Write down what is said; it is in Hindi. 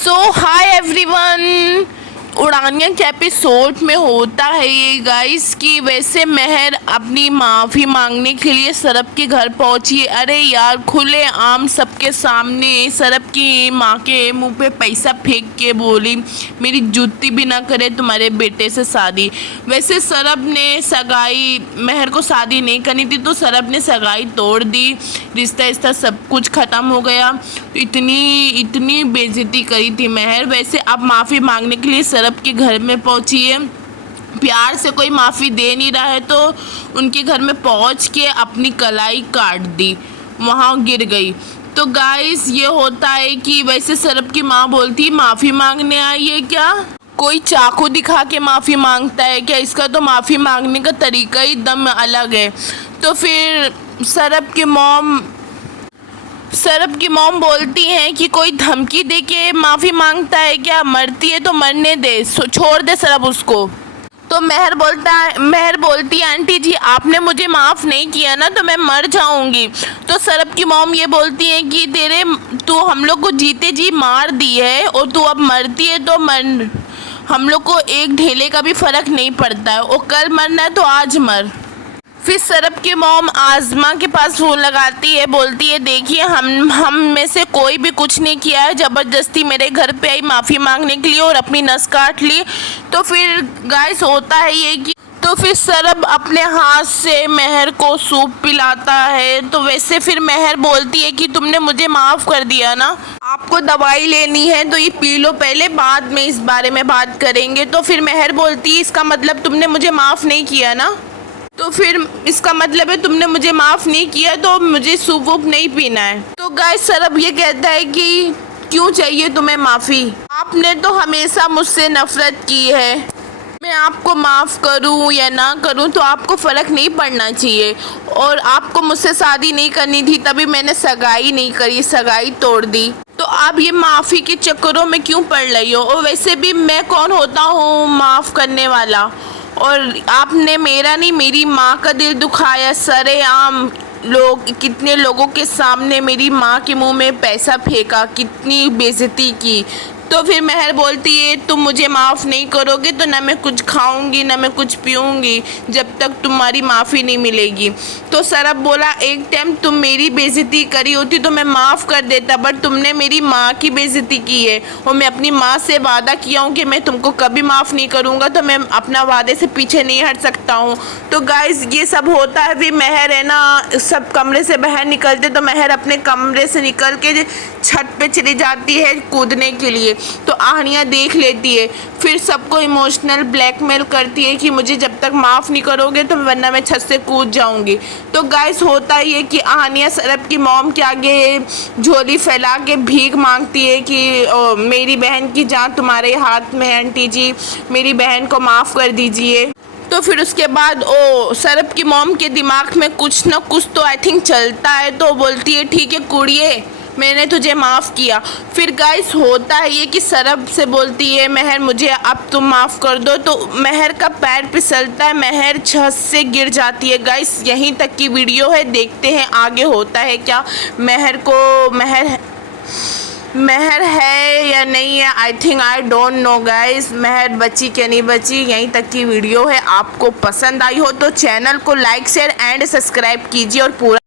सो हाय एवरीवन, उड़ानिया के एपिसोड में होता है ये गाइस कि वैसे महर अपनी माफ़ी मांगने के लिए सरब के घर पहुंची। अरे यार, खुले आम सबके सामने सरब की माँ के मुंह पे पैसा फेंक के बोली मेरी जूती भी ना करे तुम्हारे बेटे से शादी। वैसे सरब ने सगाई, महर को शादी नहीं करनी थी तो सरब ने सगाई तोड़ दी, रिश्ता सब कुछ ख़त्म हो गया। इतनी बेइज्जती करी थी महर। वैसे अब माफ़ी मांगने के लिए सरब के घर में पहुंची है। प्यार से कोई माफ़ी दे नहीं रहा है तो उनके घर में पहुंच के अपनी कलाई काट दी, वहाँ गिर गई। तो गाइस ये होता है कि वैसे सरब की माँ बोलती माफ़ी मांगने आई है क्या? कोई चाकू दिखा के माफ़ी मांगता है क्या? इसका तो माफ़ी मांगने का तरीका ही दम अलग है। तो फिर सरब की मॉम बोलती हैं कि कोई धमकी दे के माफ़ी मांगता है क्या? मरती है तो मरने दे, छोड़ दे सरब उसको। तो महर बोलती है आंटी जी आपने मुझे माफ़ नहीं किया ना तो मैं मर जाऊंगी। तो सरब की मॉम ये बोलती है कि तू हम लोग को जीते जी मार दी है और तू अब मरती है तो मर, हम लोग को एक ढेले का भी फ़र्क नहीं पड़ता है, और कल मरना है तो आज मर। फिर सरब की मॉम आज़मा के पास फ़ोन लगाती है, बोलती है देखिए हम में से कोई भी कुछ नहीं किया है, ज़बरदस्ती मेरे घर पे आई माफ़ी मांगने के लिए और अपनी नस काट ली। तो फिर गाइस होता है ये कि तो फिर सरब अपने हाथ से महर को सूप पिलाता है। तो वैसे फिर महर बोलती है कि तुमने मुझे माफ़ कर दिया ना, आपको दवाई लेनी है तो ये पी लो पहले, बाद में इस बारे में बात करेंगे। तो फिर महर बोलती है इसका मतलब तुमने मुझे माफ़ नहीं किया ना, तो फिर इसका मतलब है तुमने मुझे माफ़ नहीं किया तो मुझे सूप वूप नहीं पीना है। तो गाइस सरब ये कहता है कि क्यों चाहिए तुम्हें माफ़ी? आपने तो हमेशा मुझसे नफ़रत की है, मैं आपको माफ़ करूं या ना करूं तो आपको फ़र्क नहीं पड़ना चाहिए, और आपको मुझसे शादी नहीं करनी थी तभी मैंने सगाई नहीं करी, सगाई तोड़ दी। तो आप ये माफ़ी के चक्करों में क्यों पड़ रही हो? और वैसे भी मैं कौन होता हूँ माफ़ करने वाला? और आपने मेरा नहीं मेरी माँ का दिल दुखाया, सरेआम कितने लोगों के सामने मेरी माँ के मुंह में पैसा फेंका, कितनी बेइज्जती की। तो फिर महर बोलती है तुम मुझे माफ़ नहीं करोगे तो ना मैं कुछ खाऊंगी ना मैं कुछ पीऊंगी जब तक तुम्हारी माफ़ी नहीं मिलेगी। तो सरब बोला एक टाइम तुम मेरी बेइज्जती करी होती तो मैं माफ़ कर देता, बट तुमने मेरी माँ की बेइज्जती की है और मैं अपनी माँ से वादा किया हूँ कि मैं तुमको कभी माफ़ नहीं करूँगा, तो मैं अपना वादे से पीछे नहीं हट सकता हूँ। तो गाइस ये सब होता है। फिर महर है ना, सब कमरे से बाहर निकलते तो महर अपने कमरे से निकल के छत पे चली जाती है कूदने के लिए। तो आहनिया देख लेती है, फिर सबको इमोशनल ब्लैकमेल करती है कि मुझे जब तक माफ़ नहीं करोगे तो वरना मैं छत से कूद जाऊंगी। तो गाइस होता ये कि आहनिया सरब की मॉम के आगे झोली फैला के भीख मांगती है कि मेरी बहन की जान तुम्हारे हाथ में है आंटी जी, मेरी बहन को माफ़ कर दीजिए। तो फिर उसके बाद सरब की मॉम के दिमाग में कुछ ना कुछ तो आई थिंक चलता है, तो बोलती है ठीक है कुड़िए मैंने तुझे माफ़ किया। फिर गाइस होता है ये कि सरब से बोलती है महर मुझे अब तुम माफ़ कर दो, तो महर का पैर फिसलता है, महर छत से गिर जाती है। गाइस यहीं तक की वीडियो है, देखते हैं आगे होता है क्या। महर है या नहीं है, I think I don't know guys, महर बची क्या नहीं बची। यहीं तक की वीडियो है, आपको पसंद आई हो तो चैनल को लाइक शेयर एंड सब्सक्राइब कीजिए और पूरा